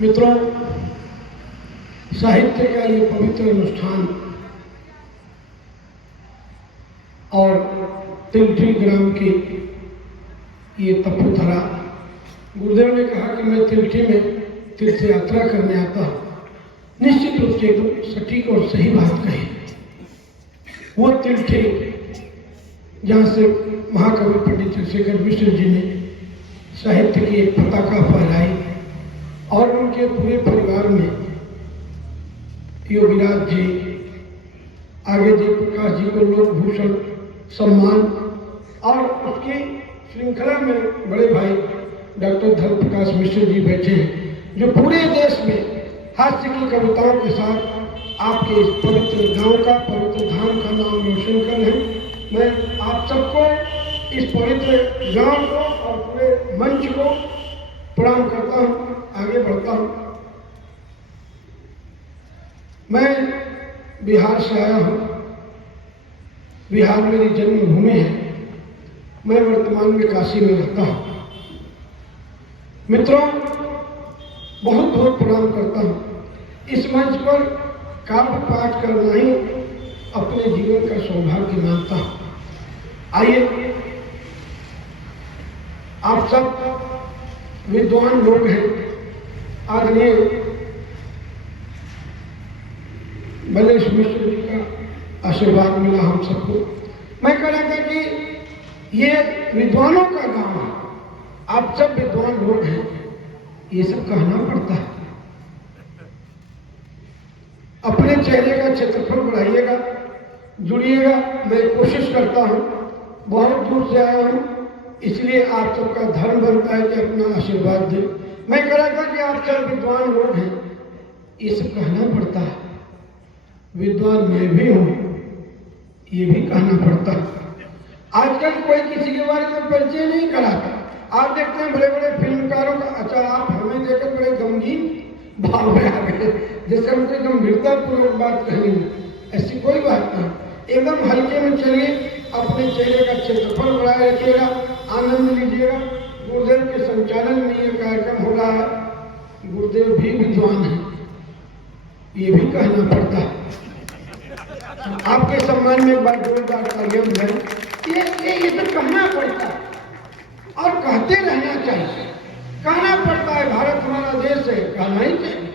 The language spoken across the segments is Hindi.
मित्रों, साहित्य का ये पवित्र अनुष्ठान और तिलठी ग्राम की ये तपोधरा, गुरुदेव ने कहा कि मैं तिलठी में तीर्थ यात्रा करने आता हूँ। निश्चित रूप से तो सटीक और सही बात कही। वो तिलठी जहाँ से महाकवि पंडित चंद्रशेखर मिश्र जी ने साहित्य की एक पताका फहराई और उनके पूरे परिवार में योगीराज जी, आगे जयप्रकाश जी को लोक भूषण सम्मान, और उसकी श्रृंखला में बड़े भाई डॉक्टर धर्म प्रकाश मिश्र जी बैठे हैं, जो पूरे देश में हास्य की कविताओं के साथ आपके इस पवित्र गांव का, पवित्र धाम का नाम रोशन कर रहे हैं। मैं आप सबको, इस पवित्र गांव को और पूरे मंच को प्रणाम करता हूँ, आगे बढ़ता हूँ। मैं बिहार से आया हूँ, बिहार मेरी जन्मभूमि है। मैं वर्तमान में काशी में रहता हूँ। मित्रों, बहुत बहुत प्रणाम करता हूँ। इस मंच पर काव्य पाठ करना ही अपने जीवन का सौभाग्य मानता हूँ। आइए, आप सब विद्वान लोग हैं, आदरणीय बलेश मिश्र जी का आशीर्वाद मिला हम सबको। मैं कह रहा था कि ये विद्वानों का गांव है, आप सब विद्वान लोग हैं, ये सब कहना पड़ता है। अपने चेहरे का क्षेत्रफल बढ़ाइएगा, जुड़िएगा। मैं कोशिश करता हूँ, बहुत दूर से आया हूँ, इसलिए आप सबका धर्म बनता है कि अपना आशीर्वाद दे। मैं कह रहा था कि आप सब विद्वान लोग हैं, ये सब कहना पड़ता है। विद्वान मैं भी हूँ, ये भी कहना पड़ता है। आजकल कोई किसी के बारे में परिचय नहीं कराता। आप देखते हैं बड़े बड़े फिल्मकारों का, अच्छा आप हमें देखकर बड़े गमगीन भाव में आ गए, जैसे हमको गंभीरता पूर्वक बात कहेंगे। ऐसी कोई बात नहीं, एकदम हल्के में चलिए, अपने चेहरे का क्षेत्रफल बढ़ाए रखिएगा, आनंद लीजिएगा। गुरुदेव के संचालन में ये कार्यक्रम हो रहा है। गुरुदेव भी विद्वान है, ये भी कहना पड़ता है। आपके सम्मान में एक बार जोरदार तालियां बजाएं। ये तो कहना पड़ता है और कहते रहना चाहिए। कहना पड़ता है, भारत हमारा देश है, कहना ही चाहिए,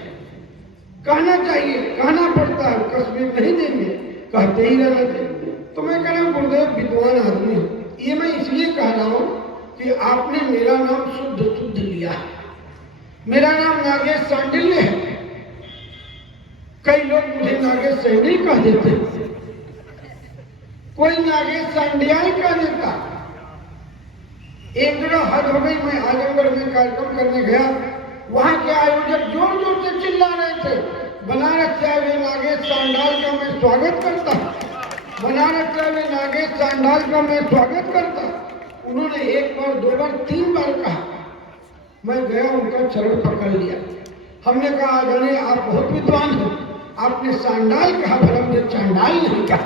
कहना चाहिए, कहना पड़ता है। कस्बे नहीं देंगे, कहते ही रहना चाहिए। तो मैं कह रहा हूँ, गुरुदेव विद्वान आदमी है। ये मैं इसलिए कह रहा हूँ कि आपने मेरा नाम शुद्ध शुद्ध लिया है। मेरा नाम नागेश सांडिल्य है। कई लोग मुझे नागेश सैंडिल कह देते, कोई नागेश सांडियाल कह देता। एक जगह हद हो गई, मैं आजमगढ़ में कार्यक्रम करने गया, वहां के आयोजक जोर जोर से चिल्ला रहे थे, बनारस से आए नागेश सांडाल का मैं स्वागत करता, बनारस से आए नागेश सांडाल का मैं स्वागत करता। उन्होंने एक बार, दो बार, तीन बार कहा। मैं गया, उनका चरण पकड़ लिया। हमने कहा, आदरणीय आप बहुत विद्वान हैं, आपने सांडाल कहा, भला मुझे चांडाल नहीं कहा।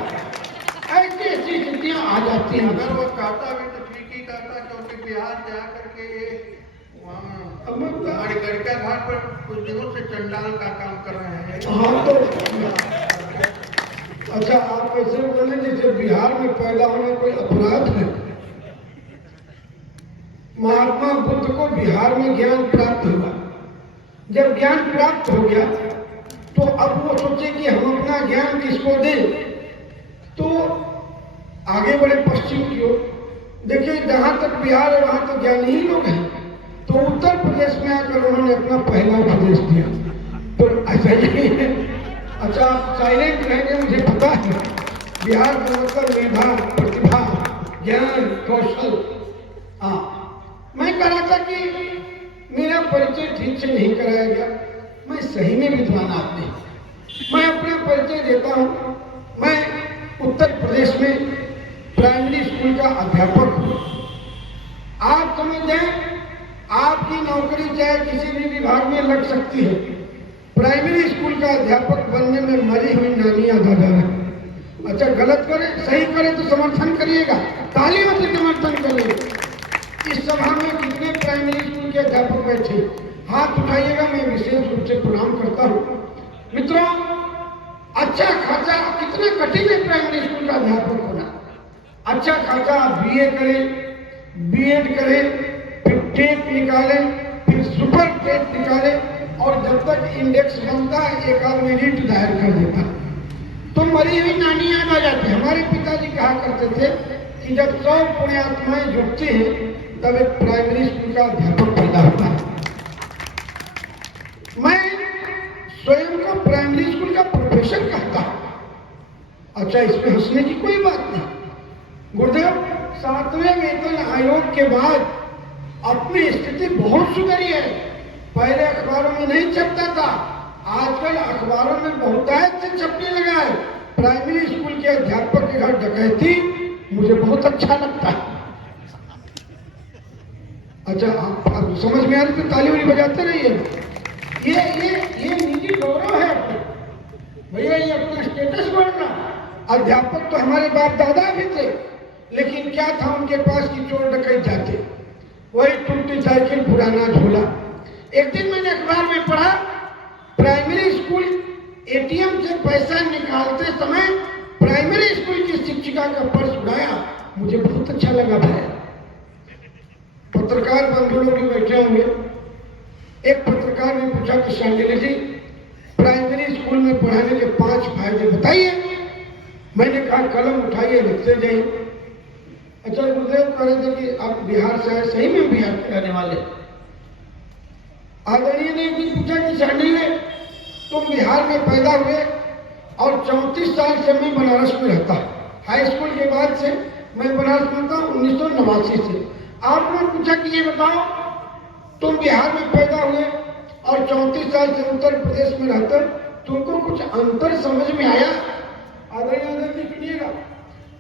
ऐसी ऐसी स्थितियां आ जाती हैं। अगर वो कहता भी तो ठीक ही कहता, क्योंकि बिहार जा करके हमारे गड़का घाट पर कुछ दिनों से चंडाल का काम कर रहे हैं। हाँ, तो अच्छा, आप कैसे बोले जैसे बिहार में पैदा होना कोई अपराध है। महात्मा बुद्ध को बिहार में ज्ञान प्राप्त हुआ। जब ज्ञान प्राप्त हो गया तो अब वो सोचे कि हम अपना ज्ञान किसको दें, तो आगे बढ़े पश्चिम की ओर। देखिए, जहां तक बिहार है वहां तो ज्ञानी ही लोग हैं, तो उत्तर प्रदेश में आकर उन्होंने अपना पहला उपदेश दिया। तो ऐसा ही है। अच्छा, आप साइलेंट रहेंगे, मुझे पता है। बिहार का मतलब मेधा, प्रतिभा, ज्ञान, कौशल। हाँ, मैं कह रहा था कि मेरा परिचय ठीक से नहीं कराया गया। मैं सही में विद्वान आदमी हूँ। मैं अपना परिचय देता हूँ। मैं उत्तर प्रदेश में प्राइमरी स्कूल का अध्यापक हूँ। आप समझ जाएं, आपकी नौकरी चाहे किसी भी विभाग में लग सकती है। प्राइमरी स्कूल का अध्यापक बनने में मरी हुई नानियां दादा है। अच्छा, गलत करे, सही करे तो समर्थन करिएगा, तालियों से समर्थन करिएगा। इस सभा में कितने प्राइमरी स्कूल के अध्यापक बैठे, हाथ उठाइएगा, मैं विशेष रूप से प्रणाम करता हूँ। मित्रों, अच्छा खासा कितना कठिन है प्राइमरी स्कूल का अध्यापक होना। अच्छा खासा बीए करें, बीएड करें, फिर टेट निकालें, फिर सुपर टेट निकालें, और जब तक इंडेक्स बनता है एक आदमी रिट दायर कर देता है तो मरी हुई नानी याद आ जाती है। हमारे पिताजी कहा करते थे कि जब 100 पुण्यात्माएं जुटती हैं तब एक प्राइमरी स्कूल का अध्यापक पैदा होता है। मैं स्वयं को प्राइमरी स्कूल का प्रोफेसर कहता हूं। अच्छा, इसमें हंसने की कोई बात नहीं। गुरुदेव, 7वें वेतन आयोग के बाद अपनी स्थिति बहुत सुधरी है। पहले अखबारों में नहीं छपता था, आजकल अखबारों में बहुतायत से छपने लगा है। प्राइमरी स्कूल के अध्यापक के घर डकैती मुझे बहुत अच्छा लगता है। अच्छा, आप समझ में आ रही तो ताली वाली बजाते रहिए। ये निजी गौरव है भैया, ये अपना स्टेटस बढ़ना। अध्यापक तो हमारे बाप दादा भी थे, लेकिन क्या था उनके पास कि चोर डकैत जाते, वही टूटी साइकिल, पुराना झोला। एक दिन मैंने अखबार में पढ़ा, प्राइमरी स्कूल एटीएम से पैसा निकालते समय प्राइमरी स्कूल की शिक्षिका का पर्स उड़ाया। मुझे बहुत अच्छा लगा भाई। पत्रकार बंधु लोग भी बैठे होंगे। एक पत्रकार ने पूछा कि शांडिल्य जी, प्राइमरी स्कूल में पढ़ाने के 5 फायदे बताइए। मैंने कहा कलम उठाइए, लिखते जाइए। अच्छा, गुरुदेव कह रहे थे कि आप बिहार से आए, सही में बिहार के रहने वाले। आदरणीय ने भी पूछा कि शांडिल्य, तुम बिहार में पैदा हुए और 34 साल से मैं बनारस में रहता हूँ। हाई स्कूल के बाद से मैं बनारस में था, 1989 से। आपने पूछा कि ये बताओ, तुम बिहार में पैदा हुए और 34 साल से उत्तर प्रदेश में रहते, तुमको कुछ अंतर समझ में आया? आदरणीय जी सुनिएगा,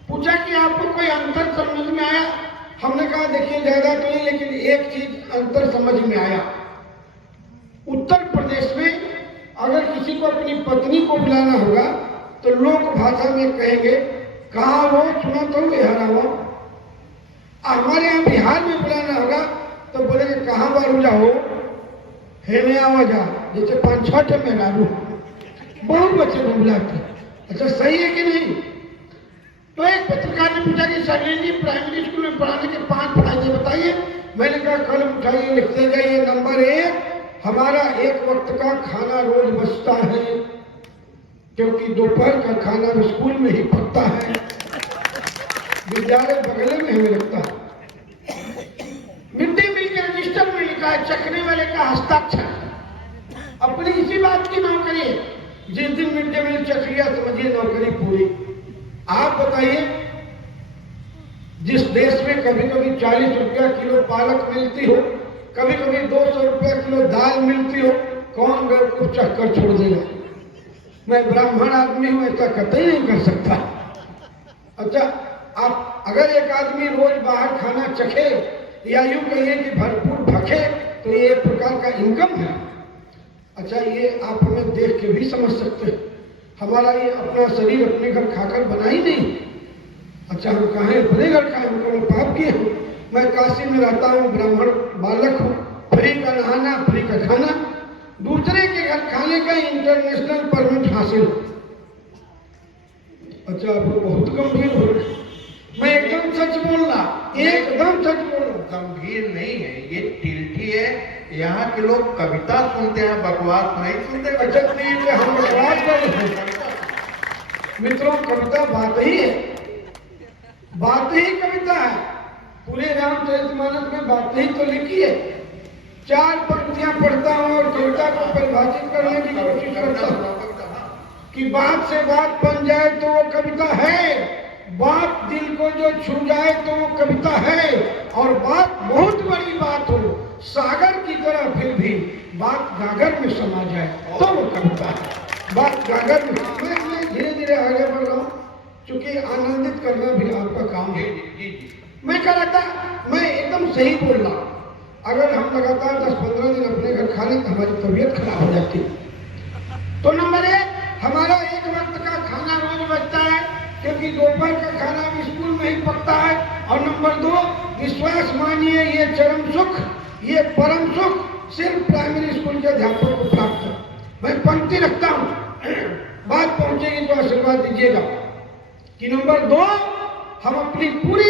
पूछा कि आपको कोई अंतर समझ में आया? हमने कहा देखिए ज्यादा तो नहीं, लेकिन एक चीज अंतर समझ में आया। उत्तर प्रदेश में अगर किसी को अपनी पत्नी को बुलाना होगा तो लोक भाषा में कहेंगे कहाँ वो, सुना तो यहाँ वो। हमारे यहाँ बिहार में बुलाना होगा तो बोलेंगे कहाँ बारू जाओ, हेने आवा जा, जैसे 5-6 में लालू बहुत बच्चे को बुलाते। अच्छा, सही है कि नहीं? तो एक पत्रकार ने पूछा कि शांडिल्य जी, प्राइमरी स्कूल में पढ़ाने के 5 फायदे बताइए। मैंने कहा कलम उठाइए, लिखते जाइए। नंबर 1, हमारा एक वक्त का खाना रोज बचता है, क्योंकि दोपहर का खाना स्कूल में ही पकता है, विद्यालय बगल में हमें लगता है। मिड डे मील के रजिस्टर में लिखा है चखने वाले का हस्ताक्षर। अपनी इसी बात की नौकरी है। जिस दिन मिड डे मील चख लिया समझिए नौकरी पूरी। आप बताइए, जिस देश में कभी कभी 40 रुपया किलो पालक मिलती हो, कभी कभी 200 रुपया किलो दाल मिलती हो, कौन बेवकूफ चक्कर छोड़ देगा? मैं ब्राह्मण आदमी हूं, ऐसा कतई नहीं कर सकता। अच्छा, आप अगर एक आदमी रोज बाहर खाना चखे या यूं कहिए कि भरपूर भखे, तो ये एक प्रकार का इनकम है। अच्छा, ये आप हमें देख के भी समझ सकते हैं। हमारा ये अपना शरीर अपने घर खाकर बना ही नहीं। अच्छा, हम कहें अपने घर खाए, हमको पाप किए हैं। मैं काशी में रहता हूँ, ब्राह्मण बालक हूँ, फ्री का नहाना, फ्री का खाना, दूसरे के घर खाने का इंटरनेशनल परमिट हासिल। अच्छा, आप बहुत गंभीर हो रहे। मैं एकदम सच बोल रहा, एकदम सच बोल रहा। गंभीर नहीं है, ये टिल्टी है। यहाँ के लोग कविता सुनते हैं, बकवास नहीं सुनते। अच्छा, ठीक है, हम बकवास कर रहे हैं। मित्रों, कविता बात ही है, बात ही कविता है। पूरे रामचरितमानस में बात ही तो लिखी है। 4 पंक्तियां पढ़ता हूँ और कविता को परिभाषित करने की कोशिश करता हूँ कि बात से बात बन जाए तो वो कविता है, बात दिल को जो छू जाए तो वो कविता है, और बात बहुत बड़ी बात हो सागर की तरह फिर भी बात गागर में समा जाए तो वो कविता है। बात गागर में। मैं धीरे धीरे आगे बढ़ रहा हूँ, क्योंकि आनंदित करना भी आपका काम है। मैं कह रहा था, मैं एकदम सही बोल रहा। अगर हम लगातार 10-15 दिन अपने घर खा लें तो हमारी तबीयत खराब हो जाती है। तो नंबर 1, हमारा एक वक्त का खाना रोज बचता है, क्योंकि दोपहर का खाना भी स्कूल में ही पकता है। और नंबर 2, विश्वास मानिए, ये चरम सुख, ये परम सुख सिर्फ प्राइमरी स्कूल के अध्यापक को प्राप्त है। मैं पंक्ति रखता हूं, बात पहुंचेगी तो आशीर्वाद दीजिएगा कि नंबर 2, हम अपनी पूरी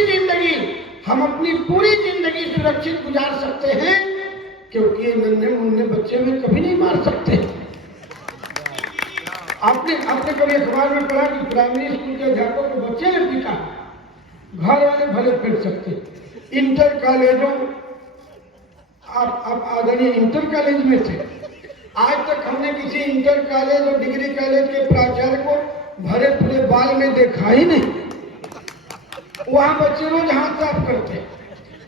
जिंदगी सुरक्षित गुजार सकते हैं, क्योंकि ये नन्हे मुन्ने बच्चे में कभी नहीं मार सकते। आपने कभी अखबार में पढ़ा कि प्राइमरी स्कूल के अध्यापक को बच्चे ने पीटा, घर वाले भले पीट सकते। इंटर कॉलेजों, आप आदरणीय इंटर कॉलेज में थे, आज तक हमने किसी इंटर कॉलेज और डिग्री कॉलेज के प्राचार्य को भरे पूरे बाल में देखा ही नहीं। वहां बच्चे रोज हाथ साफ करते,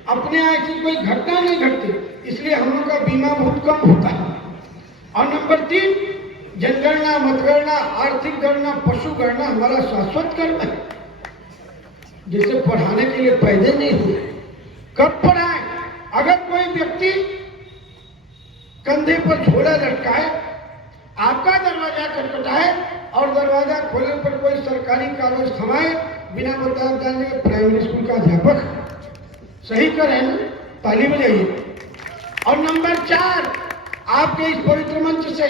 अपने यहाँ ऐसी कोई घटना नहीं घटती, इसलिए हम लोग का बीमा बहुत कम होता है। और नंबर 3, जनगणना, मतगणना, आर्थिक गणना, पशु गणना हमारा शाश्वत कर्म है, जिसे पढ़ाने के लिए पैदे नहीं हुए। कब पढ़ाएं? अगर कोई व्यक्ति कंधे पर झोला लटकाए, आपका दरवाजा खटखटाए और दरवाजा खोलने पर कोई सरकारी कागज थमाए, बिना बताए जाने के प्राइमरी स्कूल का अध्यापक सही करें, ताली बजाइए। और नंबर 4, आपके इस पवित्र मंच से,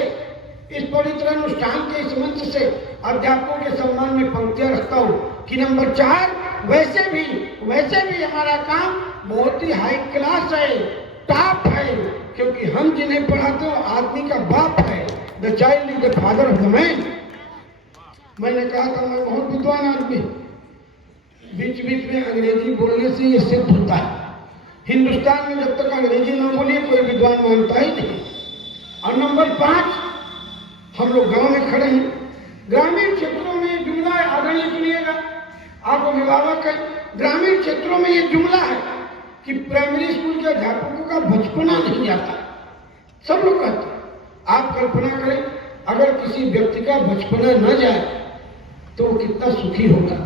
इस पवित्र अनुष्ठान के इस मंच से अध्यापकों के सम्मान में पंक्तियां रखता हूं कि नंबर 4, वैसे भी हमारा काम बहुत ही हाई क्लास है, टॉप है, क्योंकि हम जिन्हें पढ़ाते हो आदमी का बाप है। The child is the father of the man. मैंने कहा था मैं बहुत विद्वान आदमी, बीच बीच में अंग्रेजी बोलने से ये सिद्ध होता है। हिंदुस्तान में जब तक अंग्रेजी न बोलिए कोई विद्वान मानता ही नहीं। और नंबर 5, हम लोग गांव में खड़े हैं, ग्रामीण क्षेत्रों में जुमला आदरणीय सुनिएगा, आप अभिभावक हैं, ग्रामीण क्षेत्रों में ये जुमला है कि प्राइमरी स्कूल के अध्यापकों का बचपना नहीं आता। सब लोग कहते हैं। आप कल्पना करें, अगर किसी व्यक्ति का बचपना न जाए तो वो कितना सुखी होगा।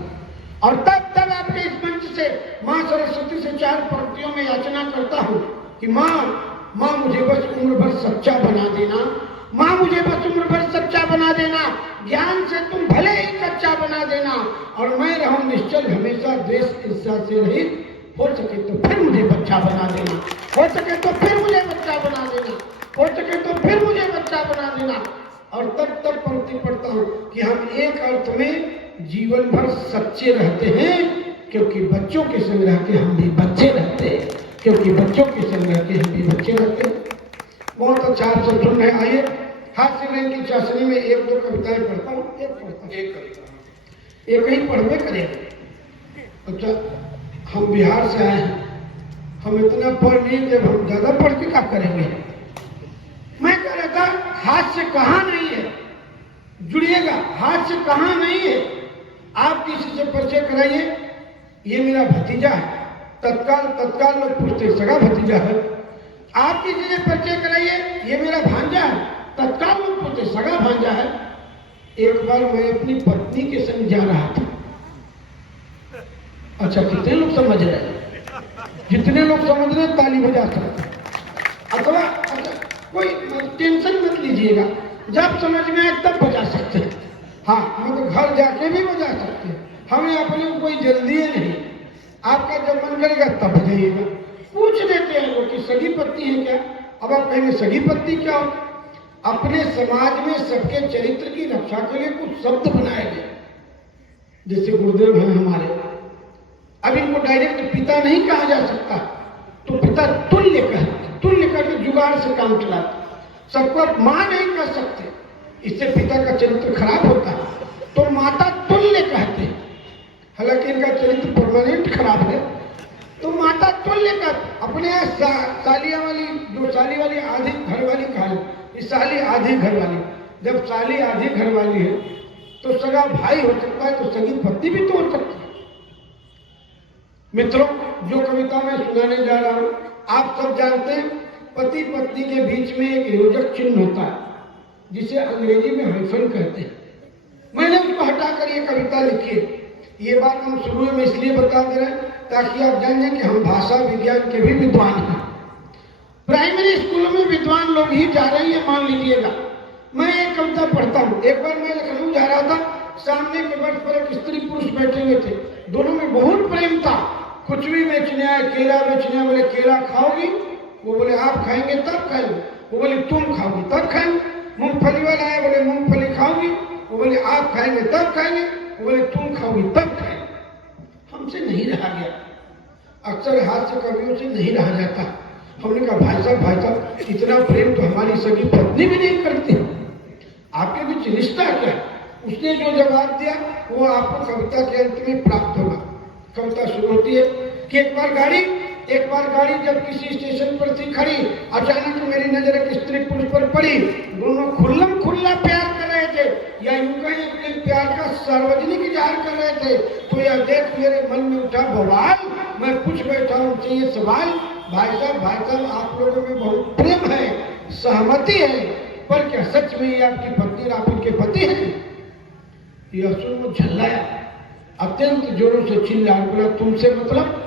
और तब आपके इस मंच से मां सरस्वती से 4 पंक्तियों में याचना करता हूं कि मां मुझे बस उम्र भर सच्चा बना देना, मां मुझे बस उम्र भर सच्चा बना देना, ज्ञान से तुम भले ही कच्चा बना देना, और मैं रहूं निश्चल हमेशा द्वेष ईर्ष्या से रहित, हो सके तो फिर मुझे बच्चा बना देना, हो सके तो फिर मुझे बच्चा बना देना, हो सके तो फिर मुझे बच्चा बना देना। और तब पंक्ति पढ़ता हूं कि हम एक अर्थ में जीवन भर सच्चे रहते हैं, क्योंकि बच्चों के संग रह के हम भी बच्चे रहते हैं, क्योंकि बच्चों के संग रह के हम भी बच्चे रहते हैं। बहुत अच्छा आप सब सुन रहे हैं। आइए हास्य रंग की चाशनी में 1-2 कविताएं पढ़ता हूँ। एक ही पढ़वे करेंगे। अच्छा, हम बिहार से आए हैं, हम इतना पढ़ लिए, जब हम ज्यादा पढ़ के क्या करेंगे। मैं कह रहा था हास्य कहाँ नहीं है, जुड़िएगा, हास्य कहाँ नहीं है। आप किसी से परिचय कराइए, ये मेरा भतीजा है, तत्काल लोग पूछते सगा भतीजा है। आप किसी से परिचय कराइए, ये मेरा भांजा है, तत्काल लोग पूछते सगा भांजा है। एक बार मैं अपनी पत्नी के संग जा रहा था। अच्छा, कितने लोग समझ रहे हैं? जितने लोग समझ रहे हैं ताली बजा सकते। अथवा कोई टेंशन मत लीजिएगा, जब समझ में आए तब बजा सकते हैं। हाँ, मतलब घर जाके भी बजा सकते हैं, हमें अपने को कोई जल्दी नहीं। आपका जब मन करेगा तब बजाइएगा। पूछ देते हैं लोग कि सगी पत्नी है क्या। अब आप कहेंगे सगी पत्नी क्या हो। अपने समाज में सबके चरित्र की रक्षा के लिए कुछ शब्द बनाए गए, जैसे गुरुदेव हैं हमारे। अब इनको डायरेक्ट पिता नहीं कहा जा सकता, तो पिता तुल्य करके जुगाड़ से काम चलाते। सबको आप मां नहीं कह सकते, इससे पिता का चरित्र खराब होता है, तो माता तुल्य कहते हैं। हालांकि इनका चरित्र परमानेंट खराब है, तो माता तुल्य का। अपने सालिया वाली, जो साली वाली आधी घर वाली कहा, इस साली आधी घर वाली। जब साली आधी घर वाली है तो सगा भाई हो सकता है, तो सगी पत्नी भी तो हो सकती है। मित्रों, जो कविता मैं सुनाने जा रहा हूं, आप सब जानते हैं पति पत्नी के बीच में एक योजक चिन्ह होता है, जिसे अंग्रेजी में हाइफन कहते हैं। मैंने उसको हटाकर ये कविता लिखी है। ये बात हम शुरू में इसलिए बता दे रहे हैं ताकि आप जानें कि हम भाषा विज्ञान के भी विद्वान हैं। प्राइमरी स्कूलों में विद्वान लोग ही जा रहे हैं, मान लीजिएगा। मैं एक कविता पढ़ता हूँ। एक बार मैं लखनऊ जा रहा था, सामने के बर्थ पर एक स्त्री पुरुष बैठे हुए थे, दोनों में बहुत प्रेम था। कुछ भी बेचने आए, केला बेचने, बोले केला खाओगी, वो बोले आप खाएंगे तब खाएंगे, वो बोले तुम खाओगी तब खाएंगे। मूंगफली वाला आया, बोले मूंगफली खाओगी, वो बोले आप खाएंगे तब खाएंगे, वो बोले तुम खाओगी तब खाएंगे। हमसे नहीं रहा गया, अक्सर हास्य कवियों से नहीं रहा जाता। हमने कहा भाई साहब इतना प्रेम तो हमारी सगी पत्नी भी नहीं करती, आपके बीच रिश्ता क्या? उसने जो जवाब दिया वो आपको कविता के अंत में प्राप्त होगा। कविता शुरू होती है कि एक बार गाड़ी जब किसी स्टेशन पर थी खड़ी, अचानक मेरी नजर एक स्त्री पुरुष पर पड़ी। दोनों खुल्लम खुल्ला प्यार कर रहे थे, या यूं कहीं अपने प्यार का सार्वजनिक इजहार कर रहे थे। तो यह देख मेरे मन में उठा बवाल, मैं पूछ बैठा उनसे ये सवाल, भाई साहब आप लोगों में बहुत प्रेम है, सहमति है, पर क्या सच में ये आपकी पत्नी और आप उनके पति हैं? यह सुन वो झल्लाया, अत्यंत जोरों से चिल्लाया, बोला तुमसे मतलब?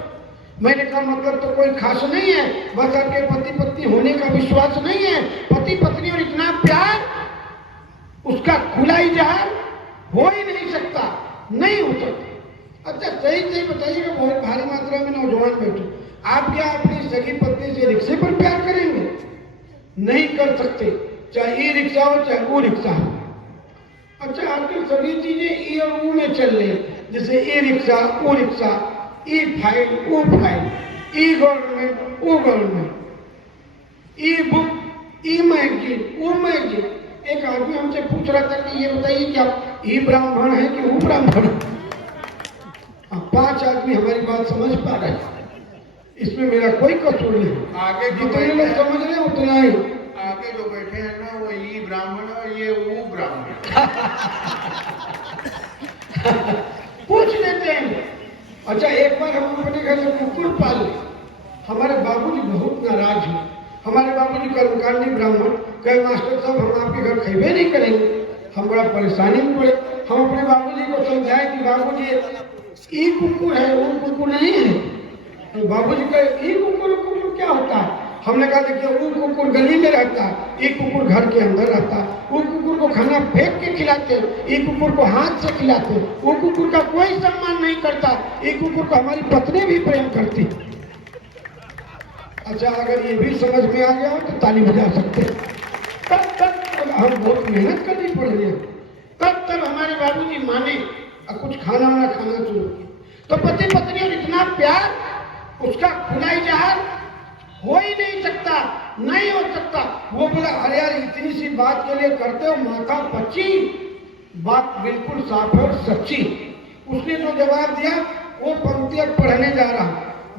मैंने कहा मतलब तो कोई खास नहीं है, बस आपके पति पत्नी होने का विश्वास नहीं है। पति पत्नी और इतना प्यार, उसका खुला इजहार हो ही नहीं सकता, नहीं हो सकता। अच्छा सही बताइएगा, बहुत भारी मात्रा में नौजवान बैठे, आप क्या अपनी सगी पत्नी से रिक्शे पर प्यार करेंगे? नहीं कर सकते, चाहे ई रिक्शा हो चाहे वो रिक्शा हो। अच्छा आजकल सभी चीजें ई और ऊ में चल रही है, जैसे E rickshaw, O rickshaw, E file, O file, E government, O government, E book, E magazine, O magazine. एक आदमी हमसे पूछ रहा था कि ये बताइए कि आप ई ब्राह्मण है कि वो ब्राह्मण? 5 आदमी हमारी बात समझ पा रहे हैं, इसमें मेरा कोई कसूर नहीं। आगे जितने लोग समझ रहे हैं उतना ही। आगे जो बैठे हैं ना वो ई ब्राह्मण और ये वो ब्राह्मण। पूछ लेते हैं। अच्छा एक बार हम अपने घर में कुकुर पाले, हमारे बाबूजी बहुत नाराज हुए। हमारे बाबूजी कर्मकांडी ब्राह्मण, कहे मास्टर साहब हम आपके घर खैबे नहीं करेंगे। हम बड़ा परेशानी में पड़े। हम अपने बाबूजी को समझाए कि बाबूजी ई कुकुर है, वो कुकुर नहीं है। तो बाबूजी कहे ई कुकुर क्या होता है? हमने कहा देखिए वो कुकुर गली में रहता, एक कुकुर घर के अंदर रहता, वो कुकुर को खाना फेंक के खिलाते, एक कुकुर को हाथ से खिलाते, वो कुकुर का कोई सम्मान नहीं करता, एक कुकुर को हमारी पत्नी भी प्रेम करती। अच्छा अगर ये भी समझ में आ गया हो तो ताली बजा सकते। तब तक हम बहुत मेहनत करनी पड़ रही है, तब हमारे बाबूजी माने और कुछ खाना खाना शुरू किया। तो पति पत्नी और इतना प्यार, उसका खुला इजहार हो ही नहीं सकता, नहीं हो सकता। वो बोला अरे यार इतनी सी बात के लिए करते हो माथा पच्ची, बात बिल्कुल साफ और सच्ची। उसने जो जवाब दिया वो पंक्तियां पढ़ने जा रहा,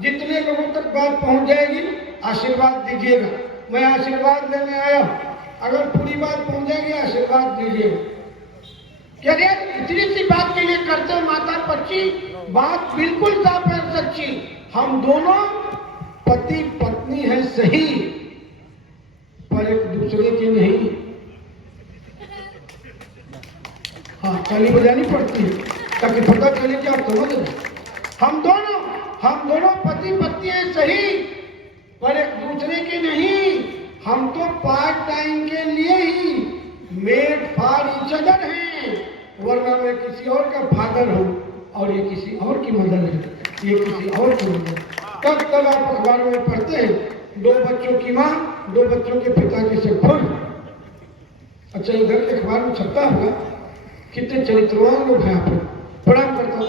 जितने लोगों तक बात पहुंच जाएगी आशीर्वाद दीजिएगा। मैं आशीर्वाद लेने आया, अगर पूरी बात पहुंच जाएगी आशीर्वाद दीजिएगा। क्या इतनी सी बात के लिए करते हो माथा पच्ची, बात बिल्कुल साफ और सच्ची। हम दोनों पति पत्नी है सही, पर एक दूसरे के नहीं। हाँ ताली बजानी पड़ती है ताकि पता चले कि आप समझ रहे। हम दोनों पति पत्नी है सही, पर एक दूसरे के नहीं। हम तो पार्ट टाइम के लिए he made for each other हैं, वरना मैं किसी और का फादर हूं और ये किसी और की मदर है, ये किसी और की मदर। तब आप अखबार में पढ़ते हैं 2 बच्चों की माँ 2 बच्चों के पिताजी से खुद। अच्छा इधर के अखबार में छपता होगा, कितने चरित्रवान लोग हैं। आप प्रणाम करता हूँ।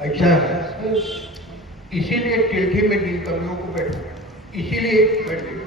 अच्छा है, इसीलिए टिल्ठी में नील कवियों को बैठो, इसीलिए बैठे।